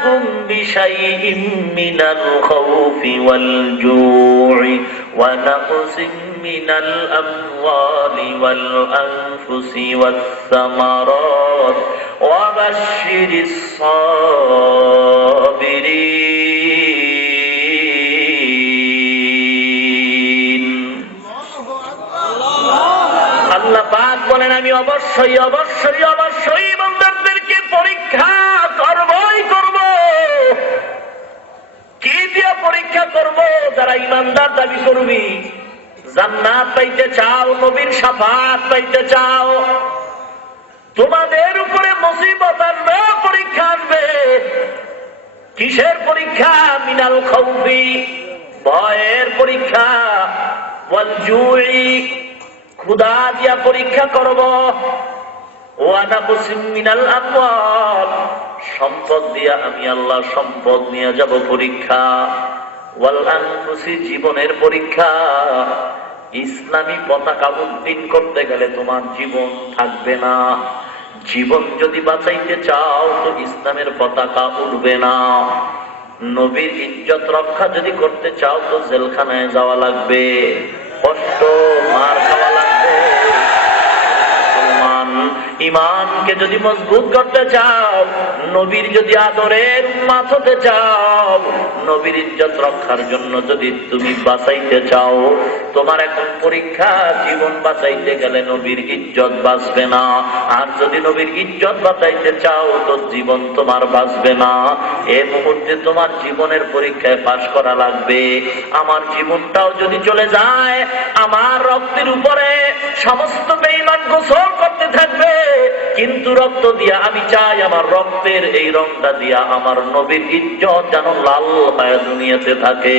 وَنَبْلُوَنَّكُمْ بِشَيْءٍ مِّنَ الْخَوْفِ وَالْجُوعِ وَنَقْصٍ مِّنَ الْأَمْوَالِ وَالْأَنفُسِ وَالثَّمَرَاتِ وَبَشِّرِ الصَّابِرِينَ। আল্লাহ পাক বলেন, আমি অবশ্যই অবশ্যই অবশ্যই বান্দাদেরকে পরীক্ষা করবই করব। কি দিয়ে পরীক্ষা করব? যারা ঈমানদার দাবি করবি, জান্নাত পাইতে চাও, নবীর শাফাত পাইতে চাও, তোমাদের উপরে মুসিবত আসবে, পরীক্ষা আসবে। কিসের পরীক্ষা? মিনাল খাউফি, ভয়ের পরীক্ষা, ওয়াল জুই, ক্ষুধা দিয়া পরীক্ষা করব, ওয়া নাকসিম মিনাল আমওয়াল, সম্পদ দিয়া আমি আল্লাহ সম্পদ নিয়ে যাব পরীক্ষা, ওয়াল আনফুসি, জীবনের পরীক্ষা। ইসলামী পতাকা উড্ডীন করতে গেলে তোমার জীবন থাকবে না। জীবন যদি বাঁচাইতে চাও তো ইসলামের পতাকা উঠবে না। নবীর ইজ্জত রক্ষা যদি করতে চাও তো জেলখানায় যাওয়া লাগবে, কষ্ট মার খাওয়া লাগবে। ইমানকে যদি মজবুত করতে চাও, নবীর যদি আদরের উম্মত হতে চাও, নবীর ইজ্জত রক্ষার জন্য যদি তুমি বাঁচাইতে চাও, তোমার এখন পরীক্ষা। জীবন বাঁচাইতে গেলে নবীর ইজ্জত বাঁচবে না, আর যদি নবীর ইজ্জত বাঁচাইতে চাও তো জীবন তোমার বাঁচবে না। এই মুহূর্তে তোমার জীবনের পরীক্ষায় পাশ করা লাগবে। আমার জীবনটাও যদি চলে যায়, আমার রক্তের উপরে সমস্ত বেঈমান গোসল করতে থাকবে, কিন্তু রক্ত দিয়া আমি চাই আমার রক্তের এই রংটা দিয়া আমার নবীর ইজ্জত যেন লাল হয়ে দুনিয়াতে থাকে।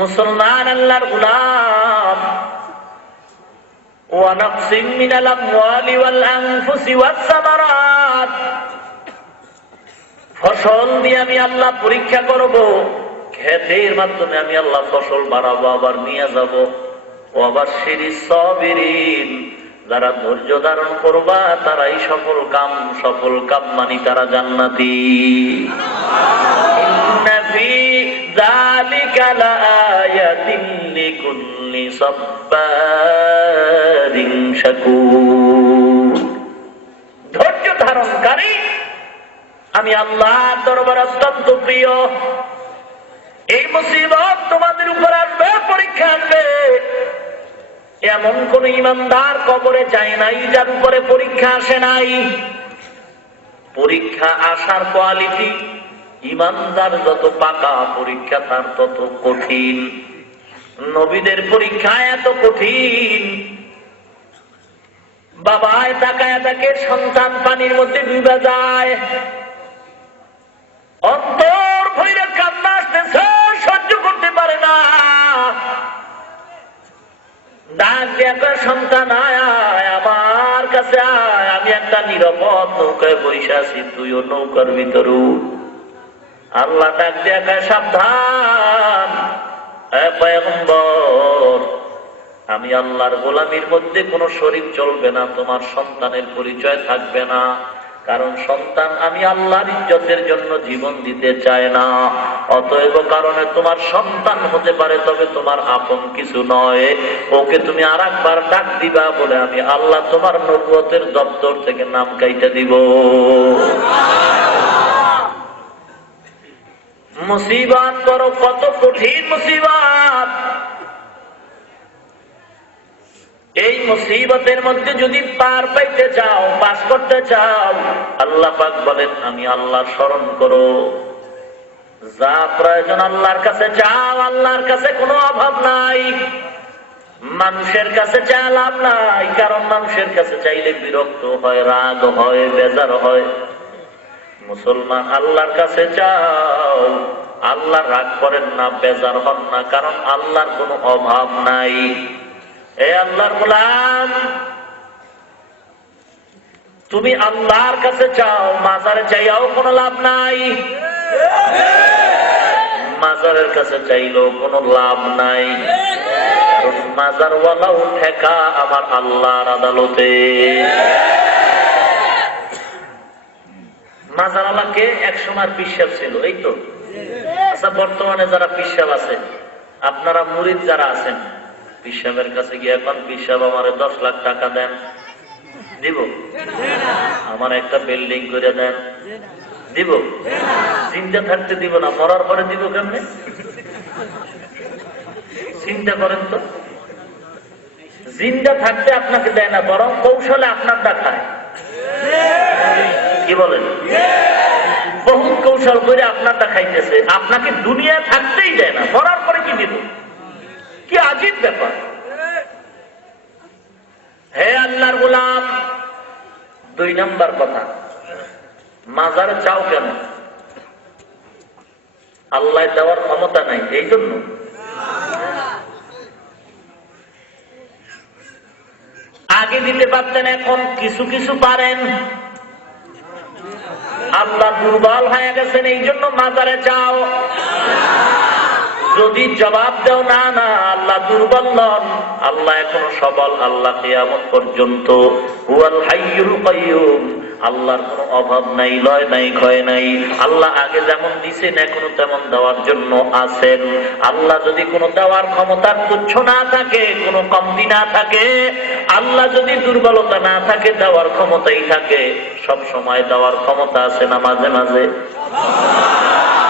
মুসলমান আল্লাহর গোলাম, ওয়া নাকসিম মিনাল আমওয়ালি ওয়াল আনফুসি ওয়াস সামারাত, ফসল দিয়ে আমি আল্লাহ পরীক্ষা করব। ক্ষেতের মাধ্যমে আমি আল্লাহ ফসল বাড়াবো, আবার নিয়ে যাব। ওয়াবাশশিরিস সাবিরিন, যারা ধৈর্য ধারণ করবা তারাই সফল কাম মানি তারা জান্নাতি। ইন্না ফি যালিকা লাআয়াতিন লিকুল্লি সাব্বারিন শাকুর, ধৈর্য ধারণকারী আমি আল্লাহর দরবারে অত্যন্ত প্রিয়। এই মুসিবত তোমাদের উপর আসবে, পরীক্ষা আসবে। এমন কোন ঈমানদার কবরে যায় নাই যার উপরে পরীক্ষা আসে নাই। পরীক্ষা আসার কোয়ালিটি, ঈমানদার যত পাকা পরীক্ষা তার তত কঠিন। নবীদের পরীক্ষা এত কঠিন, বাবায় তাকায় তাকে সন্তান পানির মধ্যে ডুবে যায়, অন্তর ভৈরা কান্না আসতেছে, সহ্য করতে পারে না। ডাক দিয়ে সন্তান আয় আয় আমার কাছে আয়, আমি একটা নিরাপদ নৌকায় বসে আছি, তুইও নৌকার ভিতর। আল্লাহ ডাক দিয়ে সাবধান পয়গম্বর, আমি আল্লাহর গোলামির মধ্যে কোনো শরীক চলবে না, তোমার সন্তানের পরিচয় থাকবে না। কারণ সন্তান আমি আল্লাহর ইজ্জতের জন্য জীবন দিতে চায় না। অতএব কারণে তোমার সন্তান হতে পারে, তবে তোমার আপন কিছু নয়। ওকে তুমি আরেকবার ডাক দিবা বলে আমি আল্লাহ তোমার নবুয়তের দপ্তর থেকে নাম কাইটা দিব। মুসিবত করো, কত কঠিন মুসিবত। এই মুসিবতের মধ্যে যদি পার পাইতে চাও, পাস করতে চাও, আল্লাহ পাক বলেন আমি আল্লাহর স্মরণ করো। যা প্রয়োজন আল্লাহর কাছে চাও, আল্লাহর কাছে কোনো অভাব নাই। মানুষের কাছে চা লাভ নাই, কারণ মানুষের কাছে চাইলে বিরক্ত হয়, রাগ হয়, বেজার হয়। মুসলমান আল্লাহর কাছে চাও, আল্লাহ রাগ করেন না, বেজার হন না, কারণ আল্লাহর কোনো অভাব নাই। এ আল্লাহর গোলাম, তুমি আল্লাহর কাছে চাও, মাজারে চাইয়াও কোনো লাভ নাই, মাজারের কাছে চাইলেও কোনো লাভ নাই। কারণ মাজারওয়ালাও ঠেকা আমার আল্লাহর আদালতে। মাজারালাকে এক সময় পিসাব ছিল, এই তো। আচ্ছা, বর্তমানে যারা পিসাব আছে, আপনারা মুরিদ যারা আছেন, পিসাবের কাছে গিয়ে এখন পিসাব আমারে 10 লাখ টাকা দেন, দিব? আমার একটা বিল্ডিং করে দেন, দিব? চিন্তা থাকতে দিব না, মরার পরে দিব কেমনে? চিন্তা করেন তো। জিন্দা থাকতে আপনাকে দেয় না, বরং কৌশলে আপনার দেখায়। কি বলেন? বহু কৌশল করে আপনার দেখাইতেছে, আপনাকে দুনিয়া থাকতেই দেয় না, মরার পরে কি দিব? কি আজীব ব্যাপার। হে আল্লাহর গোলাম, 2 নাম্বার কথা, মাজার চাও কেন? আল্লাহ দেওয়ার ক্ষমতা নাই, এই জন্য। আগে দিতে পারতেন, এখন কিছু কিছু পারেন। আল্লাহ দুর্বল হয়ে গেছেন, এই জন্য মাজারে চাও। যদি জবাব দাও না না আল্লাহ দুর্বল নন, আল্লাহ এখনো সবল, আল্লাহ কিয়ামত পর্যন্ত হুয়াল হাইয়ুল কাইয়ুম, আল্লাহর কোনো অভাব নাই, লয় নাই, ক্ষয় নাই। আল্লাহ আগে যেমন দিছেন এখনো তেমন দেওয়ার জন্য আছেন। আল্লাহ যদি কোনো দেওয়ার ক্ষমতার তুচ্ছ না থাকে, কোনো কমতি না থাকে, আল্লাহ যদি দুর্বলতা না থাকে, দেওয়ার ক্ষমতাই থাকে, সব সময় দেওয়ার ক্ষমতা আছে না? মাঝে মাঝে,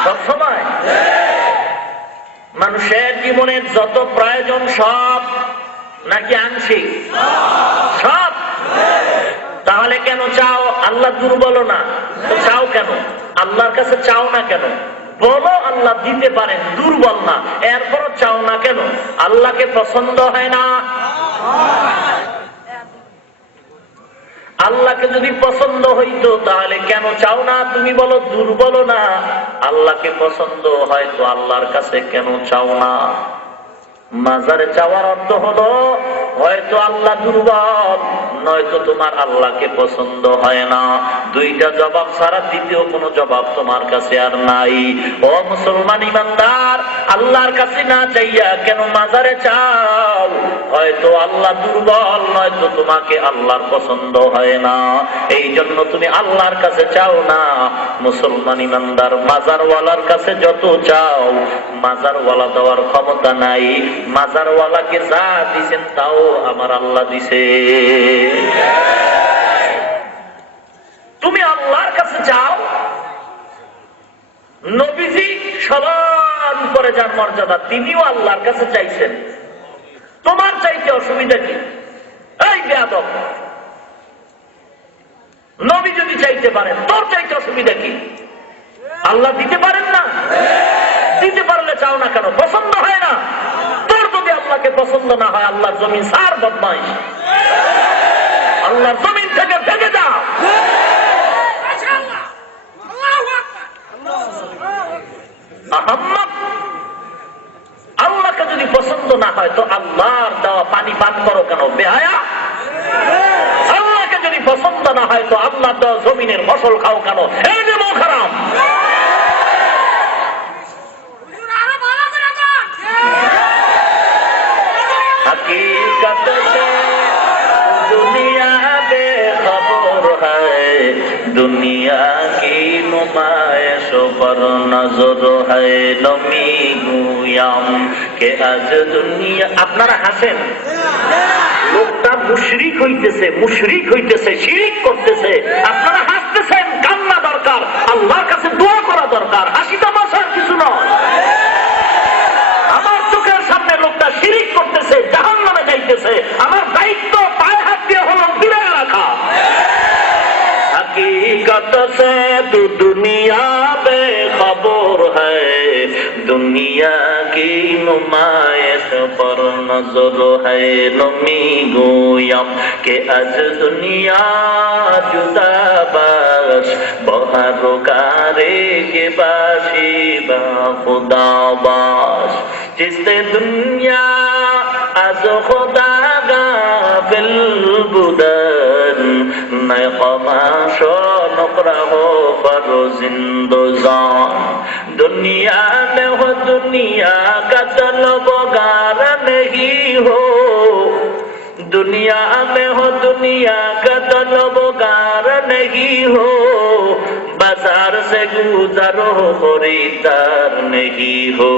সব সময়। মানুষের জীবনের যত প্রয়োজন সব নাকি আংশিক? সব। তাহলে কেন চাও? আল্লাহ দুর্বল না তো চাও কেন? আল্লাহর কাছে চাও না কেন? বলো আল্লাহ দিতে পারেন, দুর্বল না, এরপরও চাও না কেন? আল্লাহকে পছন্দ হয় না? আল্লাহকে যদি পছন্দ হইতো তাহলে কেন চাও না? তুমি বলো দুর্বল না, আল্লাহকে পছন্দ হয়তো আল্লাহর কাছে কেন চাও না? মাজারে চাওয়ার অর্থ হলো হয়তো আল্লাহ দুর্বল, নয়তো তোমার আল্লাহকে পছন্দ হয় না। 2টা জবাব ছাড়া দ্বিতীয় কোনো জবাব তোমার কাছে আর নাই। ও মুসলমান ইমানদার, আল্লাহর কাছে না চাইয়া কেন মাজারে চাও? হয়তো আল্লাহ দুর্বল, নয়তো তোমাকে আল্লাহর পছন্দ হয় না, এই জন্য তুমি আল্লাহর কাছে চাও না। মুসলমান ইমানদার, মাজারওয়ালার কাছে যত চাও, মাজারওয়ালা দেওয়ার ক্ষমতা নাই। মাজারওয়ালাকে যা দিছেন তাও আমার আল্লাহ দিছে। তুমি আল্লাহর কাছে চাও। নবীজি সবার উপরে যার মর্যাদা, তিনিও আল্লাহর কাছে চাইছেন। তোমার চাইতে অসুবিধা কি? এই বেয়াদব, নবী যদি চাইতে পারেন, তোর চাইতে অসুবিধা কি? আল্লাহ দিতে পারেন না? দিতে পারলে চাও না কেন? পছন্দ হয় না? তোর যদি আল্লাহকে পছন্দ না হয়, আল্লাহর জমিন সার বদমাইশ, আল্লাহর জমিন থেকে ভেঙে যাও। আল্লাহকে যদি পছন্দ না হয় তো আল্লাহর দেওয়া পানি পান করো কেন? বেহায়া। আল্লাহকে যদি পছন্দ না হয় তো আল্লাহর দেওয়া জমিনের ফসল খাও কেন? এই যে খারাপ। हकीकत से दुनिया बेखबर है, दुनिया की नुमाइश पर नजर है, नमी गुयाम के आज दुनिया। আপনারা হাসেন, লোকটা মুশরিক হইতেছে, শিরিক করতেছে, আপনারা হাসতেছেন। কান্না দরকার, আল্লাহর কাছে দোয়া করা দরকার, হাসি তামাশার কিছু নয়। আমার চোখের সামনে লোকটা শিরিক করতেছে, জাহান্নামে যাইতেছে, আমার দায়িত্ব পায়ে হাত দিয়ে হলো ফিরায় রাখা। हकीकत से तू दुनिया बेखबर है, दुनिया की नुमाइश पर नजर है, नमी गोयम के आज दुनिया जुदा बाश, बहारोकारे के बाशी बा खुदा बाश, जिससे दुनिया आज खुदा गाफिल बुदन, मैं खमाश नकरा हो पर जिंदोजान, दुनिया में हो दुनिया का तलबगार नहीं हो, दुनिया में हो दुनिया का तलबगार नहीं हो, बस से गुजरो खरीदार नहीं हो,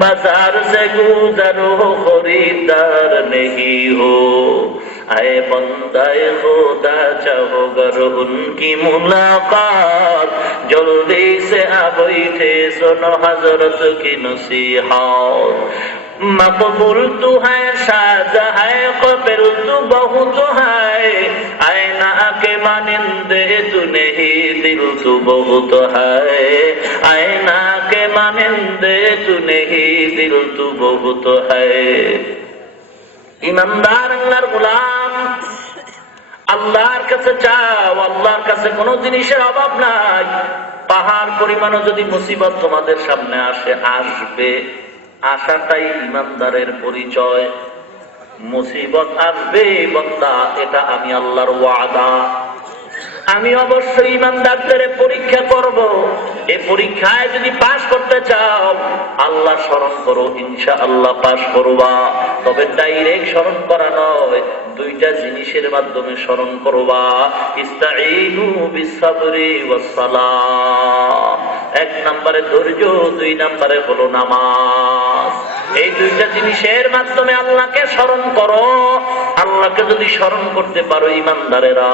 बाजार से गुजरो खरीदार नहीं हो। आए बंदाए खुदा चाहो गर उनकी मुलाकात, जल्दी से आ बैठे सुनो हजरत की नसीहत। मकबूल तू है, शाद है, कबिल तू बहुत है, आईना के मानिंदे तू नहीं, दिल तू बहुत है, आईना के मानिंदे तू नहीं, दिल तू बहुत है। ईमानदार আল্লাহর গোলাম, আল্লাহর কাছে চাও, আল্লাহর কাছে কোনো জিনিসের অভাব নাই। পাহাড় পরিমাণও যদি মুসিবত তোমাদের সামনে আসবে, আশাটাই ইমানদারের পরিচয়। মুসিবত আসবে বান্দা, এটা আমি আল্লাহর ওয়াদা। আমি অবশ্যই ইমানদারদের পরীক্ষা করব। এই পরীক্ষায় যদি পাশ করতে চাও, আল্লাহ স্মরণ করো, ইনশাআল্লাহ পাশ করবা। তবে ডাইরেক্ট স্মরণ করা নয়, দুইটা জিনিসের মাধ্যমে স্মরণ করবা। ইস্তাঈনু বিসসাবরি ওয়াস সালাহ। এক নম্বরে ধৈর্য, দুই নম্বরে হলো নামাজ। এই দুইটা জিনিসের মাধ্যমে আল্লাহকে স্মরণ করো। আল্লাহকে যদি স্মরণ করতে পারো ইমানদারেরা,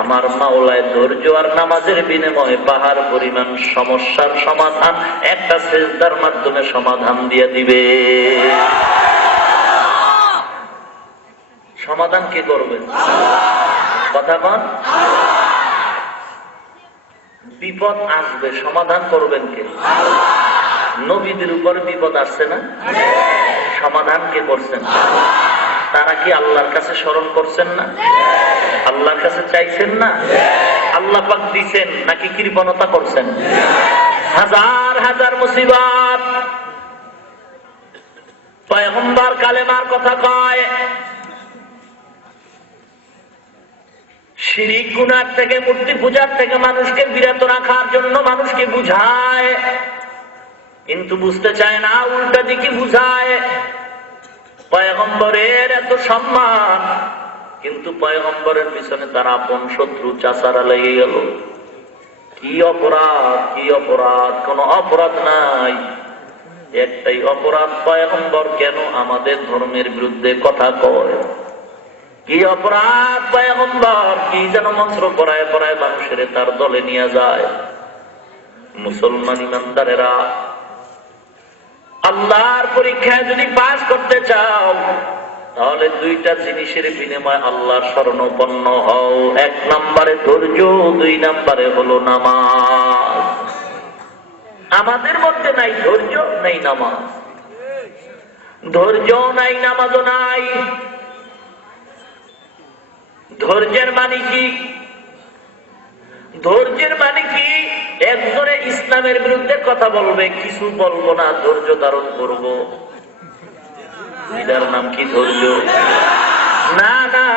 আমার মাওলায় ধৈর্য আর নামাজের বিনিময়ে পাহাড় পরিমাণ সমস্যার সমাধান একটা সিজদার মাধ্যমে সমাধান দিয়ে দিবে। সমাধান কে করবে? কথা বল। বিপদ আসবে, সমাধান করবেন কে? নবীদের উপরে বিপদ আসছে না? সমাধান কে করছেন? তারা কি আল্লাহর কাছে স্মরণ করছেন না? আল্লাহর কাছে চাইছেন না? আল্লাহ পাক দিছেন নাকি কৃপণতা করছেন? হাজার হাজার মুসিবত। পয়গম্বর কালেমার কথা কয়, শিরিক গুনাহ থেকে, মূর্তি পূজার থেকে মানুষকে বিরত রাখার জন্য মানুষকে বুঝায়, কিন্তু বুঝতে চায় না, উল্টা দিকে বুঝায়। পয়গম্বরের এত সম্মান, কিন্তু পয়গম্বরের পিছনে তার আপন শত্রু চাচারা লেগে গেল। কি অপরাধ, কি অপরাধ? কোন অপরাধ নাই, একটাই অপরাধ, পয়গম্বর কেন আমাদের ধর্মের বিরুদ্ধে কথা কয়? কি অপরাধ? পয়গম্বর কি যেন মন্ত্র পড়ায় পড়ায় মানুষের তার দলে নিয়ে যায়। মুসলমান ইমানদারেরা, আল্লাহর পরীক্ষায় যদি পাস করতে চাও, তাহলে দুইটা জিনিসের বিনিময়ে আল্লাহর শরণাপন্ন হও। এক নম্বরে ধৈর্য, দুই নম্বরে হলো নামাজ। আমাদের মধ্যে নাই ধৈর্য, নাই নামাজ। ধৈর্য নাই, নামাজও নাই। ধৈর্যের মানে কি? ধৈর্যের মানে কি? একজনে ইসলামের বিরুদ্ধে কথা বলবে, কিছু বলবো না, ধৈর্য ধারণ করবো, এটার নাম কি ধৈর্য? না না,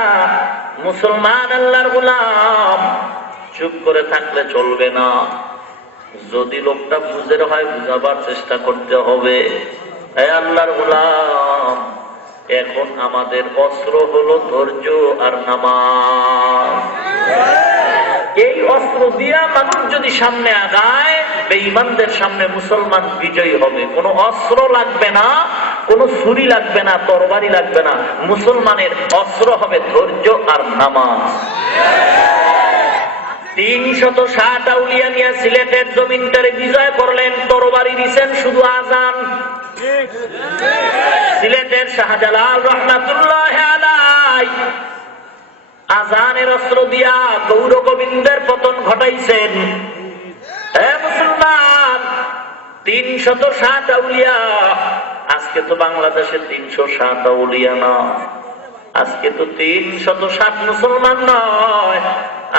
মুসলমান আল্লাহর গোলাম, চুপ করে থাকলে চলবে না। যদি লোকটা বুঝের হয়, বুঝাবার চেষ্টা করতে হবে। আল্লাহর গোলাম, এখন আমাদের অস্ত্র হলো ধৈর্য আর নামাজ। এই অস্ত্র দিয়া মানুষ যদি সামনে আগায়, বেঈমানদের সামনে মুসলমান বিজয়ী হবে। কোনো অস্ত্র লাগবে না, কোনো ছুরি লাগবে না, তরবারি লাগবে না। মুসলমানের অস্ত্র হবে ধৈর্য আর নামাজ। ৩৬০ আউলিয়া নিয়ে সিলেটের জমিনটারে বিজয় করলেন, তরবারি দিচ্ছেন শুধু আজান। সিলেটের শাহজালাল রহমাতুল্লাহ আলাইহি আজানের অস্ত্র দিয়া গৌর গোবিন্দের পতন ঘটাইছেন। হে মুসলমান, ৩৬০ আউলিয়া। আজকে তো বাংলাদেশে ৩৬০ আউলিয়া না, আজকে তো ৩৬০ মুসলমান নয়,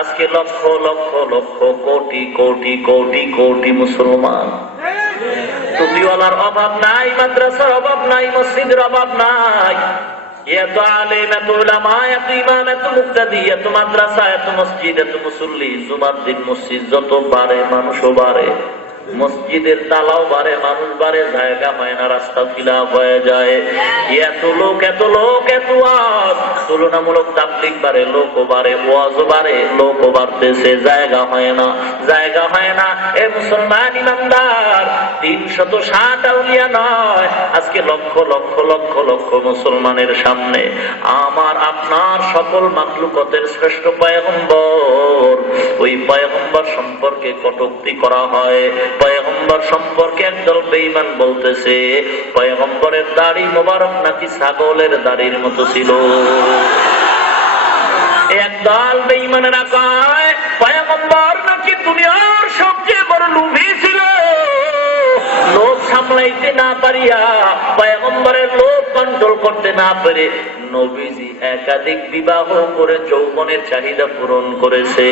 আজকে লক্ষ লক্ষ লক্ষ কোটি কোটি কোটি কোটি মুসলমান। টুপিওয়ালার অভাব নাই, মাদ্রাসার অভাব নাই, মসজিদের অভাব নাই। এত আলেম, এত উলামা, এত ইমাম, এত মুক্তাদি, এত মাদ্রাসা, এত মসজিদ, এত মুসল্লি। জুমার দিন মসজিদ যত বাড়ে, মানুষও বাড়ে। মসজিদের তালাও বাড়ে, মানুষ বাড়ে, জায়গা হয় না, রাস্তা ফিলাপ হয়ে যায়। এত লোক এত লোক এত ওয়াজ, তুলনামূলক তাবলীগ বাড়ে, লোকও বাড়ে, ওয়াজ বাড়ে, লোকও বাড়তেছে, জায়গা হয় না, জায়গা হয় না। এ মুসলমান ইমানদার, 360 আউলিয়া নয়, আজকে লক্ষ লক্ষ লক্ষ লক্ষ মুসলমানের সামনে আমার আপনার সকল মাখলুকতের শ্রেষ্ঠ পয়গম্বর, ওই পয়গম্বর সম্পর্কে কটূক্তি করা হয়। পয়গম্বর সম্পর্কে একদল বেঈমান বলতেছে পয়গম্বরের দাড়ি মোবারক নাকি ছাগলের দাড়ির মতো ছিল। একদল বেঈমানেরা কয় পয়গম্বর নাকি দুনিয়ার সবচেয়ে বড় লোভী ছিল, লোভ সামলাইতে না পারিয়া, পয়গম্বরের লোভ কন্ট্রোল করতে না পারে নবীজি একাধিক বিবাহ করে যৌবনের চাহিদা পূরণ করেছে।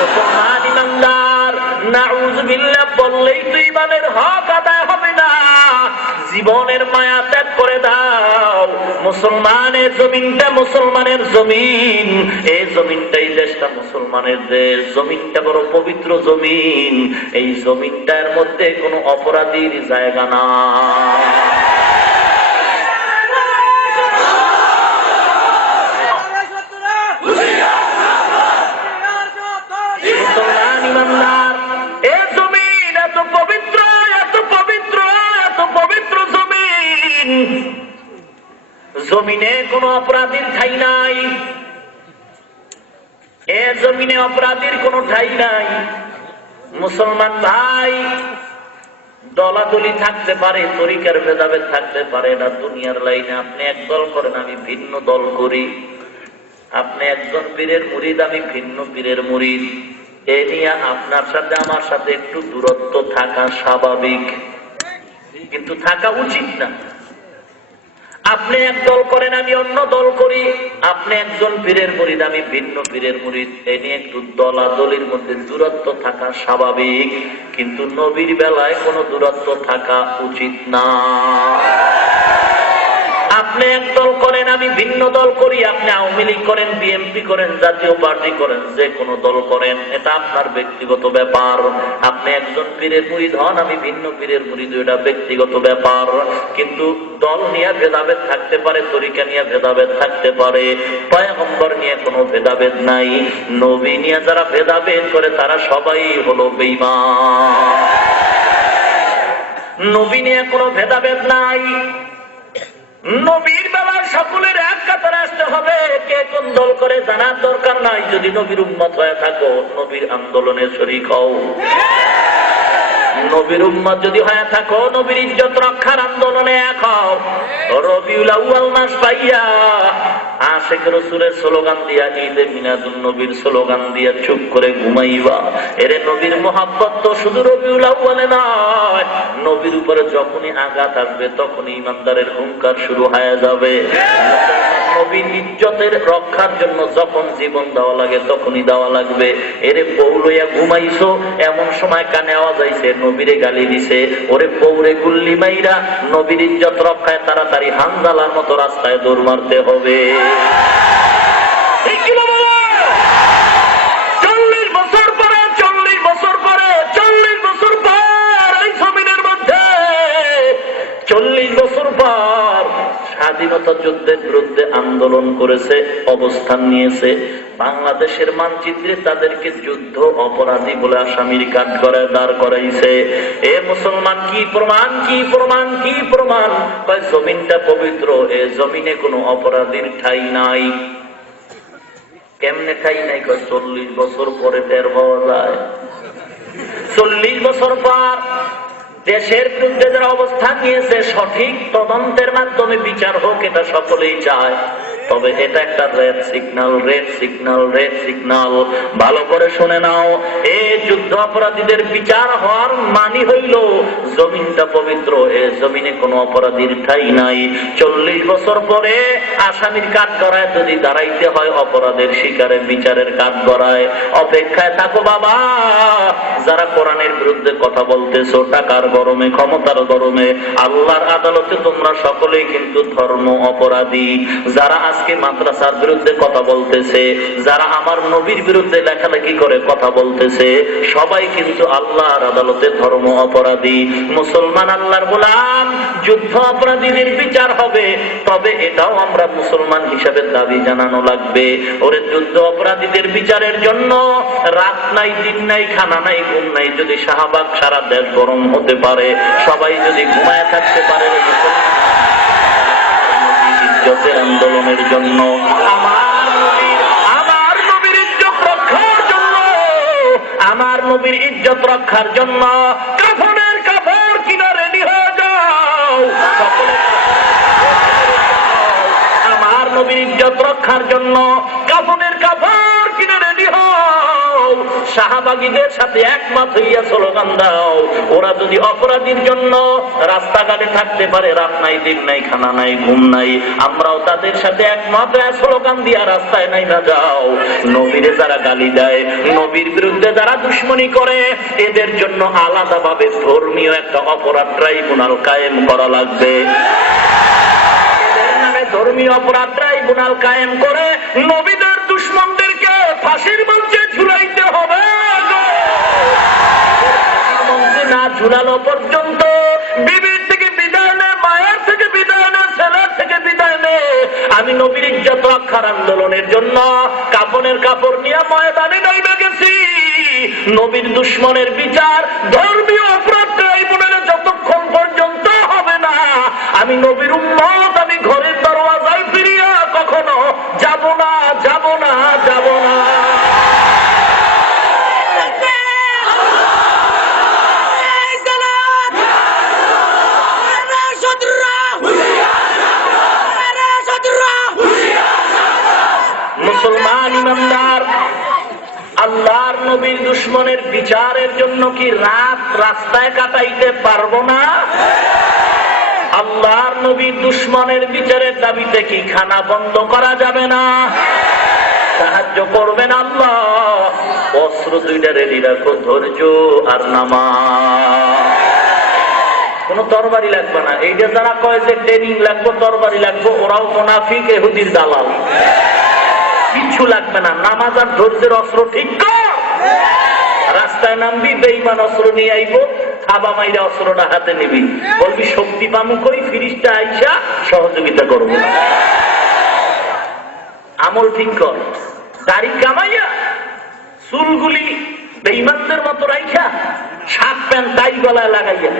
মুসলমান ইমানদার, নাউযুবিল্লাহ বললেই তো ইমানের হক আদায় হবে না। জীবনের মায়া ত্যাগ করে দাও। মুসলমানের জমিনটা মুসলমানের জমিন, এই জমিনটাই দেশটা মুসলমানের দেশ, জমিনটা বড় পবিত্র জমিন, এই জমিনটার মধ্যে কোনো অপরাধীর জায়গা না। মুসলমান ইমানদার, এই জমিন এত পবিত্র, এত পবিত্র, এত পবিত্র জমিন, জমিনে কোন অপরাধীর ঠাই নাই, এ জমিনে অপরাধীর কোন ঠাই নাই। মুসলমান ভাই, দলাদলি থাকতে পারে, তরিকার ভেদাভেদ থাকতে পারে না, দুনিয়ার লাইনে আপনি এক দল করেন, আমি ভিন্ন দল করি, আপনি একজন পীরের মুরিদ, আমি ভিন্ন পীরের মুরিদ, এ নিয়ে আপনার সাথে আমার সাথে একটু দূরত্ব থাকা স্বাভাবিক, কিন্তু থাকা উচিত না। আপনি এক দল করেন, আমি অন্য দল করি, আপনি একজন পীরের মুরিদ, আমি ভিন্ন পীরের মুরিদ, এ নিয়ে একটু দলাদলির মধ্যে দূরত্ব থাকা স্বাভাবিক, কিন্তু নবীর বেলায় কোনো দূরত্ব থাকা উচিত না। আপনি এক দল করেন, আমি ভিন্ন দল করি, আপনি আওয়ামী লীগ করেন, বিএনপি করেন, জাতীয় পার্টি করেন, যে কোনো দল করেন, এটা আপনার ব্যক্তিগত ব্যাপার। আপনি একজন পীরের মুরিদ হন, আমি ভিন্ন পীরের মুরিদ, এটা ব্যক্তিগত ব্যাপার। কিন্তু দল নিয়ে ভেদাভেদ থাকতে পারে, তরিকা নিয়ে ভেদাভেদ থাকতে পারে, পয়গম্বর নিয়ে কোনো ভেদাভেদ নাই। নবী নিয়ে যারা ভেদাভেদ করে তারা সবাই হলো বেঈমান। নবী নিয়ে কোনো ভেদাভেদ নাই। নবীর বেলায় সকলের এক কাতারে আসতে হবে, কে কোন দল করে জানার দরকার নাই। যদি নবীর উম্মত হয়ে থাকো, নবীর আন্দোলনে শরীক হও। নবীর উম্মত যদি হয়ে থাকো, নবীর ইজ্জত রক্ষার আন্দোলনে এক হও। রবিউল আউয়াল মাস পাইয়া আশিক রাসূলের স্লোগান দিয়া, ঈদে মিলাদুন নবীর স্লোগান দিয়া চুপ করে ঘুমাইবা। এরে নবীর মোহাব্বত তো শুধু রবিউল আউয়ালে নয়, নবীর উপরে যখনই আঘাত আসবে তখনই ইমানদারের হুঙ্কার শুরু হয়ে যাবে। নবীর ইজ্জতের রক্ষার জন্য যখন জীবন দেওয়া লাগে তখনই দেওয়া লাগবে। এরে বউ লইয়া ঘুমাইছো, এমন সময় কানে আওয়াজ আইছে, নবীরে গালি দিছে, ওরে বউরে গুল্লি মাইরা নবীর ইজ্জত রক্ষায় তাড়াতাড়ি হানজালার মতো রাস্তায় দৌড় মারতে হবে। 40 বছর পরে, 40 বছর পরে, 40 বছর পর এই জমিনের মধ্যে, 40 বছর পর স্বাধীনতা যুদ্ধের বিরুদ্ধে আন্দোলন করেছে, অবস্থান নিয়েছে। বাংলাদেশের মানচিত্রে তাদেরকে যুদ্ধ অপরাধী বলে আসামির কাঠ করে দাঁড় করাইছে। এ মুসলমান, কি প্রমাণ, কি প্রমাণ, কি প্রমাণ? জমিনটা পবিত্র, এ জমিনে কোনো অপরাধীর ঠাই নাই। কেমনে ঠাই নাই? 40 বছর পরে টের পাওয়া যায়। 40 বছর পর দেশের বিরুদ্ধে যারা অবস্থান নিয়েছে, সঠিক তদন্তের মাধ্যমে বিচার হোক, এটা সকলেই চায়। তবে এটা একটা red signal, red signal, red signal. ভালো করে শুনে নাও, এই যুদ্ধ অপরাধীদের বিচার হওয়ার মানে হইল জমিনটা পবিত্র, এ জমিনে কোনো অপরাধীর ঠাই নাই। 40 বছর পরে আসামির কাঠ গড়ায় যদি দাঁড়াইতে হয়, অপরাধের শিকারের বিচারের কাঠ গড়ায়। অপেক্ষায় থাকো বাবা, যারা কোরআনের বিরুদ্ধে কথা বলতেছো, টাকার গরমে, ক্ষমতার গরমে, আল্লাহর আদালতে তোমরা সকলেই কিন্তু ধর্ম অপরাধী। যারা আজকে মাদ্রাসার বিরুদ্ধে কথা বলতেছে, যারা আমার নবীর বিরুদ্ধে লেখালেখি করে কথা বলতেছে, সবাই কিন্তু আল্লাহর আদালতে ধর্ম অপরাধী। মুসলমান আল্লাহর গোলাম, যুদ্ধ অপরাধীদের বিচার হবে, তবে এটাও আমরা মুসলমান হিসাবে দাবি জানানো লাগবে। ওরে যুদ্ধ অপরাধীদের বিচারের জন্য রাত নাই, দিন নাই, খানা নাই, ঘুম নাই, যদি শাহবাগ সারা দেশ গরম হতে পারে, সবাই যদি ঘুমায় থাকতে পারে, ইজ্জতের আন্দোলনের জন্য, আমার নবীর ইজ্জত রক্ষার জন্য, আমার নবীর ইজ্জত রক্ষার জন্য কাফনের কাপড় কিনা রেডি হয়ে যাও। আমার নবীর ইজ্জত রক্ষার জন্য কাফনের কাপড় কিনা রেডি হও। শাহবাগীদের সাথে একমত হইয়া স্লোগান দাও। ওরা যদি অপরাধীর জন্য রাস্তাঘাটে থাকতে পারে, রাত নাই, দিন নাই, খানা নাই, ঘুম নাই, আমরাও তাদের সাথে একমত হয়ে স্লোগান দিয়া রাস্তায় নাই না যাও। নবীরে যারা গালি দেয়, নবীর বিরুদ্ধে যারা দুশ্মনী করে, এদের জন্য আলাদাভাবে ধর্মীয় একটা অপরাধ ট্রাইব্যুনাল কায়েম করা লাগবে। ধর্মীয় অপরাধ ট্রাইব্যুনাল কায়েম করে নবীদের দুশ্মনদেরকে ফাঁসির মঞ্চে ঝুলাইতে হবে। মঞ্চে না ঝুলানো পর্যন্ত বিবির থেকে বিদায় নে, মায়ের থেকে বিদায় নে, ছেলের থেকে বিদায় নে, আমি নবীর ইজ্জত রক্ষার আন্দোলনের জন্য কাফনের কাপড় নিয়ে ময়দানে নাইমে গেছি। নবীর দুশ্মনের বিচার ধর্মীয় অপরাধ ট্রাইব্যুনালে যতক্ষণ পর্যন্ত হবে না, আমি নবীর উম্মত, আমি ঘরের দরওয়াজায় ফিরিয়া কখনো যাব না, যাব না, যাব না। মুসলমান ইমানদার, আল্লাহর নবীর দুশ্মনের বিচারের জন্য কি রাত রাস্তায় কাটাইতে পারবো না? আল্লাহর নবীর দুশ্মনের বিচারের দাবিতে কি খানা বন্ধ করা যাবে না? সাহায্য করবেন আল্লাহ। অস্ত্র দুইটা রেডি রাখো, ধৈর্য আর নামাজ। কোন তরবারি লাগবে না। এই যে যারা কয় যে ট্রেনিং লাগবে, তরবারি লাগবে, ওরাও মুনাফিক, ইহুদির দালাল। কিচ্ছু লাগবে না, নামাজ আর ধৈর্যের অস্ত্র ঠিক কর। রাস্তায় নামবি, বেঈমান অস্ত্র নিয়ে আইবো, খাবা মাইরা অস্ত্রটা হাতে নিবি, বলবি শক্তি পামু কই, ফিরিস্তা আইসা সহযোগিতা করবো। আমল ঠিক কর, দাড়ি কামাইয়া চুলগুলি বেঈমানদের মতো রাইখা, শার্ট প্যান্ট টাই গলায় লাগাইয়া,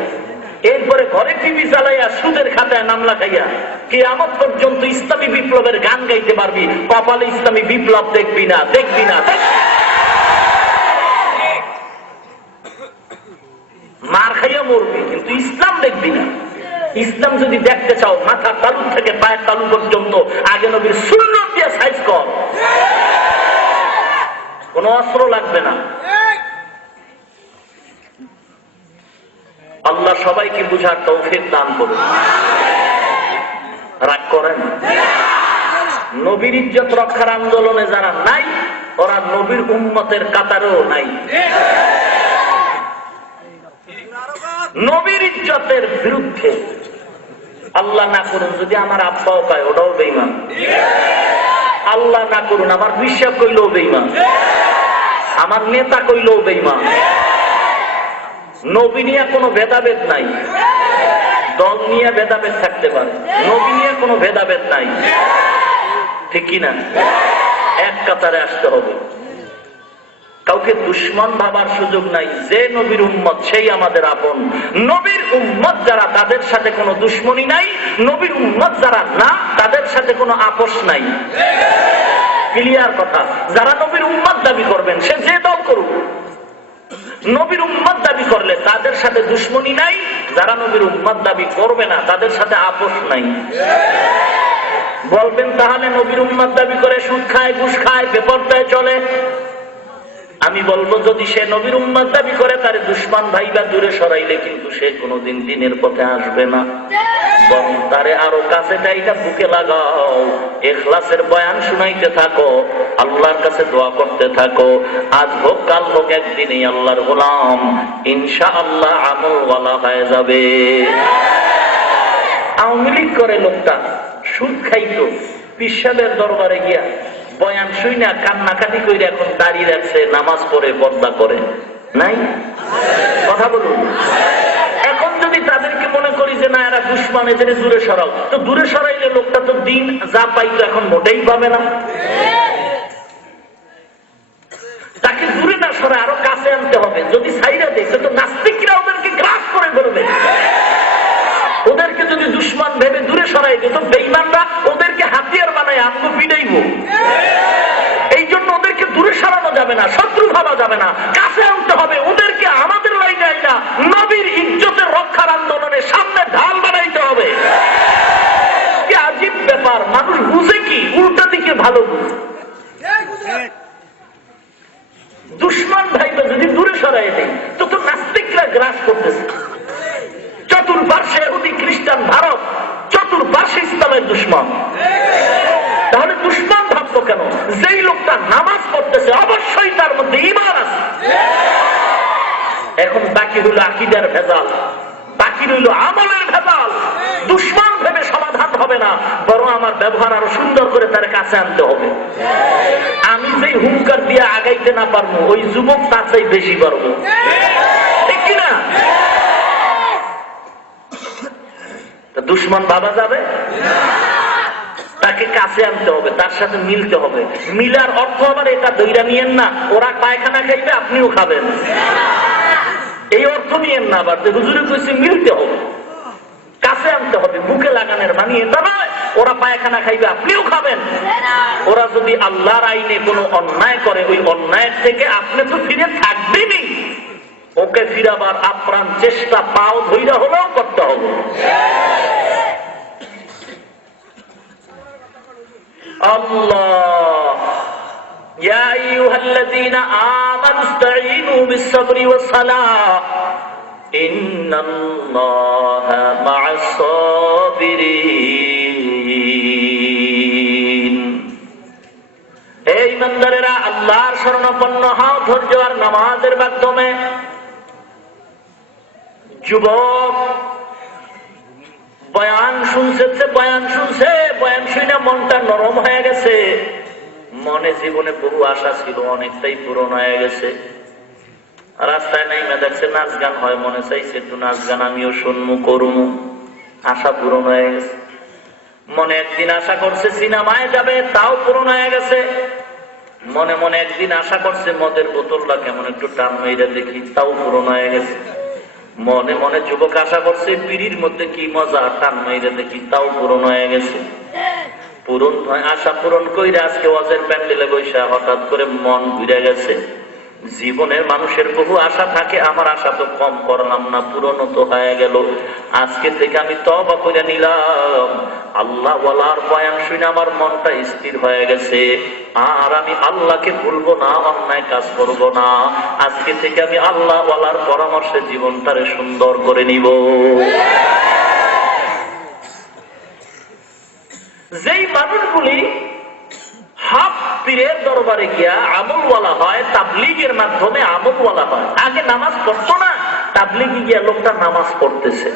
এরপরে ঘরে টিভি চালাইয়া সুদের খাতায় নাম লাগাইয়া কিয়ামত পর্যন্ত ইসলামী বিপ্লবের গান গাইতে পারবি। কপালে ইসলামী বিপ্লব দেখবি না, দেখবি না, মার খাইয়া মরবি, কিন্তু ইসলাম দেখবি না। ইসলাম যদি দেখতে চাও, মাথার তালু থেকে পায়ের তালু পর্যন্ত আগে নবীর সুন্নাত দিয়ে সাইজ কর। কোন অস্ত্র লাগবে না। আল্লাহ সবাইকে বুঝার তৌফিক দান করুন। রাগ করেন। নবীর ইজ্জত রক্ষার আন্দোলনে যারা নাই, ওরা নবীর উম্মতের কাতারেও নাই। নবীর ইজ্জতের বিরুদ্ধে আল্লাহ না করুন যদি আমার আব্বাও পায়, ওটাও বেঈমান। আল্লাহ না করুন আমার বিশ্বাস কইলেও বেঈমান, আমার নেতা কইলেও বেঈমান। নবী নিয়ে কোনো ভেদাভেদ নাই, দল নিয়ে ভেদাভেদ থাকতে পারে, নবী নিয়ে কোনো ভেদাভেদ নাই, ঠিক কিনা? এক কাতারে আসতে হবে, কাউকে দুশ্মন ভাবার সুযোগ নাই। যে নবীর উম্মত সেই আমাদের আপন। নবীর উম্মত যারা, তাদের সাথে কোনো দুশ্মনী নাই। নবীর উম্মত যারা না, তাদের সাথে কোনো আপোষ নাই। ক্লিয়ার কথা। যারা নবীর উম্মত দাবি করবেন, সে যে দল করুক, নবীর উম্মত দাবি করলে তাদের সাথে দুশ্মনী নাই। যারা নবীর উম্মত দাবি করবে না, তাদের সাথে আপোষ নাই। বলবেন তাহলে নবীর উম্মত দাবি করে সুদ খায়, ঘুষ খায়, বেপরদায় চলে। আমি বলবো যদি সে নবীর উম্মত দাবি করে, তার দুশ্মন ভাইবা দূরে সরাইলে কিন্তু সে কোনোদিন দিনের পথে আসবে না। বরং তারে আরো কাছে টাইটা বুকে লাগাও, ইখলাসের বয়ান শুনাইতে থাকো, আল্লাহর কাছে দোয়া করতে থাকো। আজ হোক কাল হোক, একদিনই আল্লাহর গোলাম ইনশাআল্লাহ আমলওয়ালা হয়ে যাবে। আওয়ামী লীগ করে লোকটা, সুদ খাইতো, পিসাবের দরবারে গিয়া বয়ান শুই না কান্নাকাটি করে এখন দাঁড়িয়ে রাখছে, নামাজ পড়ে পর্দা করে নাই? কথা বলুন। এখন যদি তাদেরকে মনে করি যে না এরা দুশ্মন, এদের দূরে সরাও, তো দূরে সরাইলে লোকটা তো দিন যা পাইতো এখন মোটেই পাবে না। তাকে দূরে না সরে আরো কাছে আনতে হবে। যদি সাইরা দেয় তো নাস্তিকরা ওদেরকে গ্রাস করে ধরবে। ওদেরকে যদি দুশ্মন ভেবে দূরে সরাই দিত, বেঈমানরা ওদেরকে হাতিয়ার বানায় আমগো পিটাইব। এই জন্য ওদেরকে দূরে সরানো যাবে না, শত্রু ভাবা যাবে না, কাছে আনতে হবে। ওদেরকে আমাদের লাইনে আইনা নবীর ইজ্জতের রক্ষার আন্দোলনের সামনে ঢাল বানাইতে হবে। কি আজীব ব্যাপার, মানুষ বুঝে কি উল্টা দিকে ভালো বুঝে। দুশ্মন ভাইবা যদি দূরে সরাই দেয় তো তো নাস্তিকরা গ্রাস করতেছে। চতুর্পার্শ্বে ইহুদি খ্রিস্টান ভারত, চতুর্পার্শ্বে ইসলামের দুশ্মন। তাহলে দুশ্মন ভাবতো কেন? যেই লোকটা নামাজ পড়তেছে অবশ্যই তার মধ্যে ঈমান আছে। এখন বাকি হইল আকীদার ভেজাল, বাকি রইল আমলের ভেজাল। দুশ্মন ভেবে সমাধান হবে না, বরং আমার ব্যবহার আরো সুন্দর করে তার কাছে আনতে হবে। আমি যেই হুঙ্কার দিয়ে আগাইতে না পারবো, ওই যুবক তার চাই বেশি পারবো, ঠিক কিনা? দুশ্মন ভাবা যাবে? তাকে কাছে আনতে হবে, তার সাথে মিলতে হবে। মিলার অর্থ আবার এটা দইরা নিয়েন না ওরা পায়খানা খাইবে আপনিও খাবেন, এই অর্থ নিয়েন না। আবার হুজুরে কইছে মিলতে হবে, কাছে আনতে হবে। বুকে লাগানোর মানে এটা নয় ওরা পায়খানা খাইবে আপনিও খাবেন। ওরা যদি আল্লাহর আইনে কোনো অন্যায় করে, ওই অন্যায়ের থেকে আপনি তো ফিরে থাকবেনই, ওকে ফিরাবার আপ্রাণ চেষ্টা পাও ধৈর্য হলেও করতে হবে। আল্লাহ ইয়া আইয়ুহাল্লাযীনা আমানু ইসতাঈনু বিস-সাবরি ওয়াস-সালাহ ইন্নাল্লাহা মা'আস-সাবিরিন। হে ঈমানদারেরা, আল্লাহর শরণাপন্ন হও ধৈর্য আর নামাজের মাধ্যমে। যুবক বয়ান শুনছে, বয়ান শুনে মনটা নরম হয়ে গেছে। মনে জীবনে বহু আশা ছিল, অনেকটাই পূরণ হয়ে গেছে। রাস্তায় নাই দেখছে নাচ গান হয়, মনে চাইছে একটু নাচ গান আমিও শুনবো করবো, আশা পূরণ হয়ে গেছে। মনে একদিন আশা করছে সিনেমায় যাবে, তাও পূরণ হয়ে গেছে। মনে মনে একদিন আশা করছে মদের বোতলটা কেমন একটু টান মেয়েরা দেখি, তাও পূরণ হয়ে গেছে। মনে মনে যুবক আশা করছে বিড়ির মধ্যে কি মজা, টান মেয়েরা দেখি, তাও পূরণ হয়ে গেছে। পূরণ আশা পূরণ কইরা আজকে ওয়াজের প্যান্ডেলে বৈশা হঠাৎ করে মন ঘুরে গেছে। জীবনের মানুষের বহু আশা থাকে, আমার আশা তো কম করলাম না, পূরণ তো হয়ে গেল। আজকে থেকে আমি তওবা করে নিলাম, আল্লাহ ওয়ালার বয়ান শুনে আমার মনটা স্থির হয়ে গেছে। আর আমি আল্লাহকে ভুলবো না, অন্যায় কাজ করব না। আজকে থেকে আমি আল্লাহ ওয়ালার পরামর্শে জীবনটারে সুন্দর করে নিব। যেই মানুষগুলি হক পীরের দরবারে গিয়া আমলওয়ালা হয়, তাবলীগের মাধ্যমে আমলওয়ালা হয়। আগে নামাজ পড়তো না, তাবলীগে গিয়া লোকটা নামাজ পড়তেছে।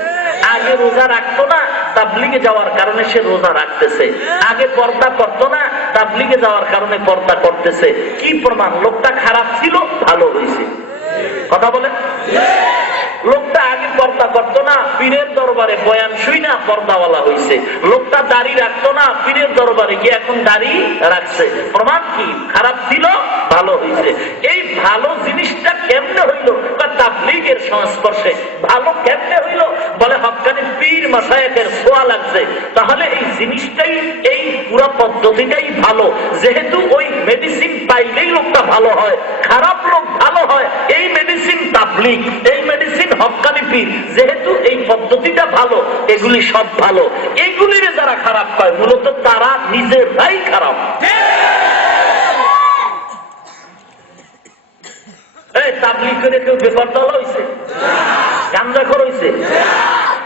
আগে রোজা রাখতো না, তাবলীগে যাওয়ার কারণে সে রোজা রাখতেছে। আগে পর্দা করতো না, তাবলীগে যাওয়ার কারণে পর্দা করতেছে। কি প্রমাণ? লোকটা খারাপ ছিল, ভালো হয়েছে। কথা বলে, লোকটা আগে পর্দা করতো না, পীরের দরবারে বয়ান শুই না পর্দাওয়ালা হয়েছে। লোকটা দাড়ি রাখতো না, পীরের দরবারে গিয়ে এখন দাড়ি রাখছে। প্রমাণ কি? খারাপ ছিল, ভালো হয়েছে। এই ভালো জিনিসটা কেমনে হইল? তাবলীগের সংস্পর্শে ভালো কেমনে হইল? বলে হক্কানি পীর মাশায়েখের ছোঁয়া লাগছে। তাহলে এই জিনিসটাই, এই পুরো পদ্ধতিটাই ভালো। যেহেতু ওই মেডিসিন পাইলেই লোকটা ভালো হয়, খারাপ লোক ভালো হয়, এই মেডিসিন তাবলীগ, এই মেডিসিন হক্কানি পীর। যেহেতু এই পদ্ধতিটা ভালো, এগুলি সব ভালো। এগুলির যারা খারাপ হয়, মূলত তারা নিজেরাই খারাপ। তাবলীগ করে কেউ বেপরদলা হয়েছে? গাঞ্জাখোর হয়েছে?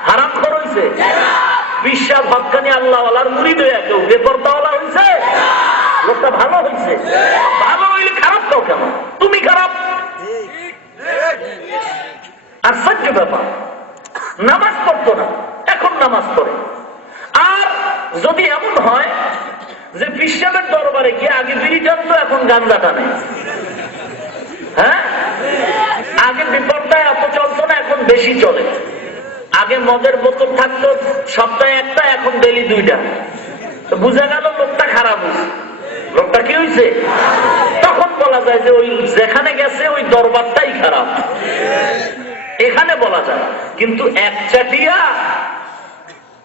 হারামখোর হয়েছে? বিশ্বাস হক্কানি আল্লাহওয়ালার মুরিদ হয়ে কেউ বেপরদলা হয়েছে? লোকটা ভালো হয়েছে। ভালো হইলে খারাপ কাউ কেন? তুমি খারাপ। আশ্চর্য ব্যাপার, নামাজ পড়তো না, এখন নামাজ পড়ে। আর যদি এমন হয় যে পিসাবের দরবারে গিয়ে আগে বিড়ি টানতো, এখন গাঞ্জা টানে। হ্যাঁ, আগে বিপদটায় এত চলতো না, এখন বেশি চলে। আগে মদের বোতল থাকতো সপ্তাহে একটা, এখন ডেলি 2টা। বুঝা গেল লোকটা খারাপ হয়েছে। লোকটা কি হয়েছে? তখন বলা যায় যে ওই যেখানে গেছে ওই দরবারটাই খারাপ, এখানে বলা যায়। কিন্তু একচাটিয়া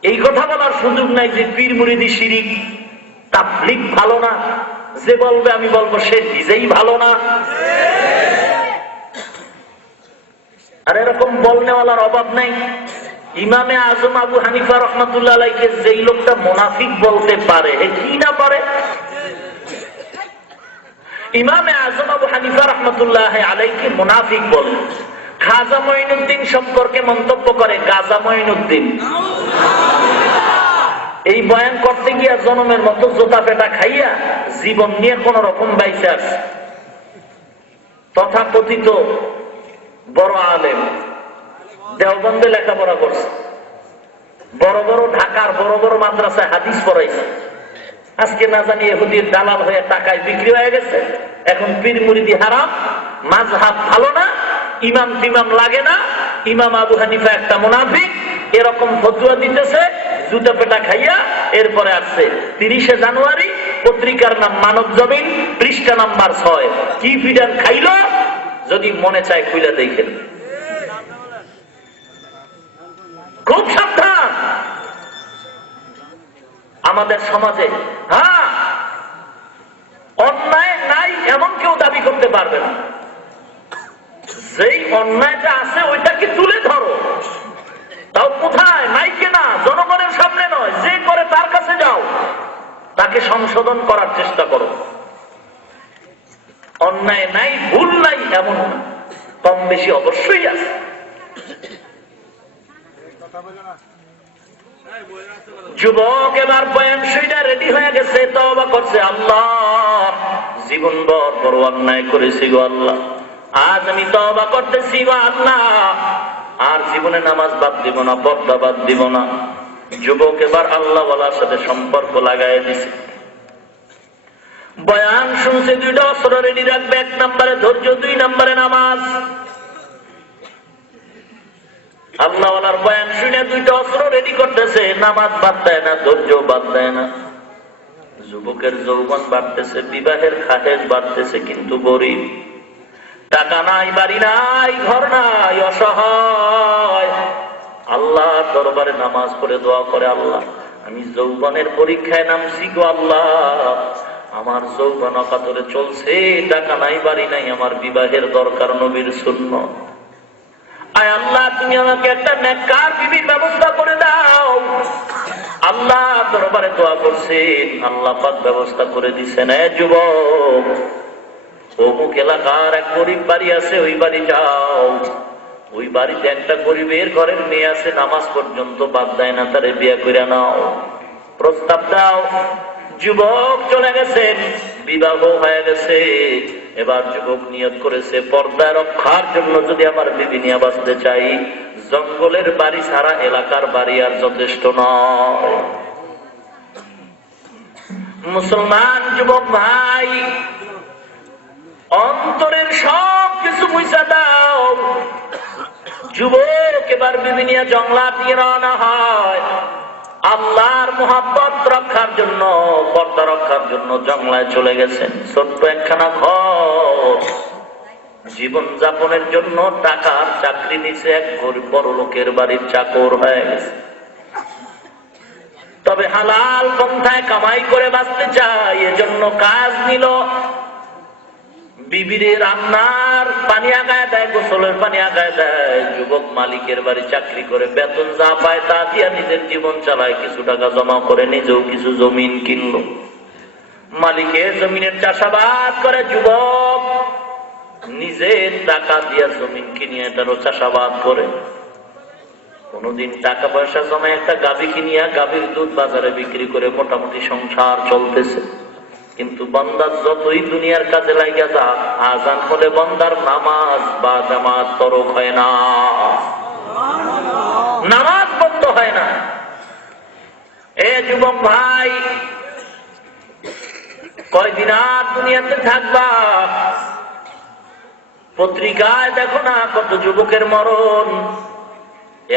এই কথা বলার সুযোগ নাই যে পীর মুরিদি শিরিক, তাবলীগ ভালো না। যে বলবে আমি বলবো সে নিজেই ভালো না। আর এরকম বলনেওয়ালার অভাব নাই। ইমামে আজম আবু হানিফা রহমাতুল্লাহ আলাইকে যেই লোকটা মুনাফিক বলতে পারে, কি না পারে? ইমামে আজম আবু হানিফা রহমাতুল্লাহ আলাইকে মুনাফিক বলে। খাজা মঈনুদ্দিন সম্পর্কে মন্তব্য করে গাজা মঈনুদ্দিন। এই বয়ান করতে গিয়া জনমের মতো জোতা পেটা খাইয়া জীবন নিয়ে কোন রকম বাইসে আছে। তথাকথিত বড় আলেম, দেওবন্দে লেখাপড়া করছে, বড় বড় ঢাকার বড় বড় মাদ্রাসায় হাদিস পড়াইছে। আজকে না জানি ইহুদির দালাল হয়ে টাকায় বিক্রি হয়ে গেছে। এখন পীর মুরিদি হারাম, মাযহাব ভালো না, ইমাম টিমাম লাগে না, ইমাম আবু হানিফা একটা মুনাফিক, এরকম ফতোয়া দিতেছে জুতা পেটা খাইয়া। এরপরে আসছে 30শে জানুয়ারি, পত্রিকার নাম মানব জমিন, পৃষ্ঠা নাম্বার 6। কি ফিডার খাইল যদি মনে চায় খুলে দেখেন। খুব সাবধান আমাদের সমাজে। হ্যাঁ, অন্যায় নাই এমন কেউ দাবি করতে পারবে না। যেই অন্যায়টা আছে ওইটাকে তুলে ধরো। তাও কোথায়? মাইকে না, জনগণের সামনে নয়, যে করে তার কাছে যাও, তাকে সংশোধন করার চেষ্টা করো। অন্যায় নাই, ভুল নাই এমন না, কম বেশি অবশ্যই আছে। যুবক এবার বয়ান শুনে রেডি হয়ে গেছে, তওবা করছে। আল্লাহ, জীবনভর বড় অন্যায় করেছি গো আল্লাহ, আজ আমি তওবা করতেছি গো আল্লাহ, আর জীবনে নামাজ বাদ দিব না, পর্দা বাদ দিব না। যুবক এবার আল্লাহ ওয়ালার সাথে সম্পর্ক লাগাই দিছে। বয়ান শুনছে, 2টা অস্ত্র রেডি রাখবে। 1 নম্বরে ধৈর্য, 2 নম্বরে নামাজ। আল্লাহ ওয়ালার বয়ান শুনে 2টা অস্ত্র রেডি করতেছে। নামাজ বাদ দেয় না, ধৈর্য বাদ দেয় না। যুবকের যৌবন বাড়তেছে, বিবাহের খাহেজ বাড়তেছে, কিন্তু গরিব, টাকা নাই, বাড়ি নাই, ঘর নাই, অসহায়। আল্লাহ দরবারে নামাজ পড়ে দোয়া করে, আল্লাহ আমি যৌবনের পরীক্ষায় নামছি গো আল্লাহ, আমার যৌবন অকাতরে চলছে, টাকা নাই, বাড়ি নাই, আমার বিবাহের দরকার, নবীর সুন্নাত। আয় আল্লাহ, তুমি আমাকে একটা নেককার বিবির ব্যবস্থা করে দাও। আল্লাহ দরবারে দোয়া করছেন, আল্লাহ পাক ব্যবস্থা করে দিচ্ছেন। যুবক, অমুক এলাকার এক গরিব বাড়ি আছে, ওই বাড়ি যাও। ওই বাড়িতে একটা গরিবের ঘরের মেয়ে আছে, নামাজ পর্যন্ত বাদ দেয় না, তারে বিয়ে করে নাও, প্রস্তাব দাও। যুবক চলে গেছেন, বিবাহ হয়ে গেছে। এবার যুবক নিয়ত করেছে, পর্দা রক্ষার জন্য যদি আমার বিবি নিয়ে বাঁচতে চাই, জঙ্গলের বাড়ি ছাড়া এলাকার বাড়ি আর যথেষ্ট নয়। মুসলমান যুবক ভাই, অন্তরের সব কিছু মুছা দাও। যুবক এবার বিবি নিয়ে জঙ্গলাত দিয়ে রওনা হয়। আল্লাহর মুহাব্বত রক্ষার জন্য, পর্দা রক্ষার জন্য জঙ্গলায় চলে গেছেন। ছোট্ট একখানা ঘর, জীবন যাপনের জন্য টাকার চাকরি নিছে, এক গরিব বড় লোকের বাড়ির চাকর হয়ে গেছে। তবে হালাল পন্থায় কামাই করে বাঁচতে চায়, এজন্য কাজ নিল। বিবিরে রান্নার পানি আগায় দেয়, গোসলের পানি আগায় দেয়। যুবক মালিকের বাড়ি চাকরি করে, বেতন যা পায় তা দিয়া নিজের জীবন চালায়। কিছু টাকা জমা করে নিজেও কিছু জমিন কিনলো, মালিকের জমিনের চাষাবাদ করে। যুবক নিজের টাকা দিয়া জমিন কিনিয়ে তারও চাষাবাদ করে। কোনদিন টাকা পয়সা জমা একটা গাভী কিনিয়া গাভীর দুধ বাজারে বিক্রি করে মোটামুটি সংসার চলতেছে। কিন্তু বান্দার যতই দুনিয়ার কাজে লাগা যা, আজান হলে বান্দার নামাজ বা জামাত তরক হয় না, নামাজ বন্ধ হয় না। এ যুবক ভাই, কয়দিন আর দুনিয়াতে থাকবা? পত্রিকায় দেখো না কত যুবকের মরণ।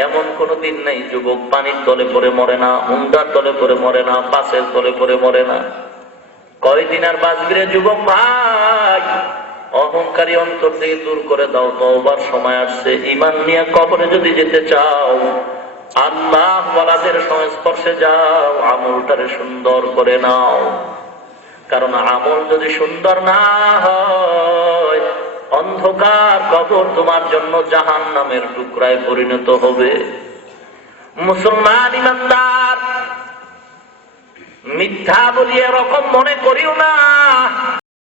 এমন কোন দিন নাই যুবক পানির তলে পড়ে মরে না, হুন্ডার তলে পড়ে মরে না, বাসের তলে পড়ে মরে না। কয়দিন আর বাঁচবে যুবক ভাই? অহংকারী অন্তর থেকে দূর করে দাও, তওবার সময় আসছে। ঈমান নিয়ে কবরে যদি যেতে চাও, আল্লাহ ওয়ালাদের সংস্পর্শে যাও, আমলটারে সুন্দর করে নাও। কারণ আমল যদি সুন্দর না হয়, অন্ধকার কবর তোমার জন্য জাহান্নামের টুকরায় পরিণত হবে। মুসলমান ইমানদার, মিথ্যা বলি এরকম মনে করিও না।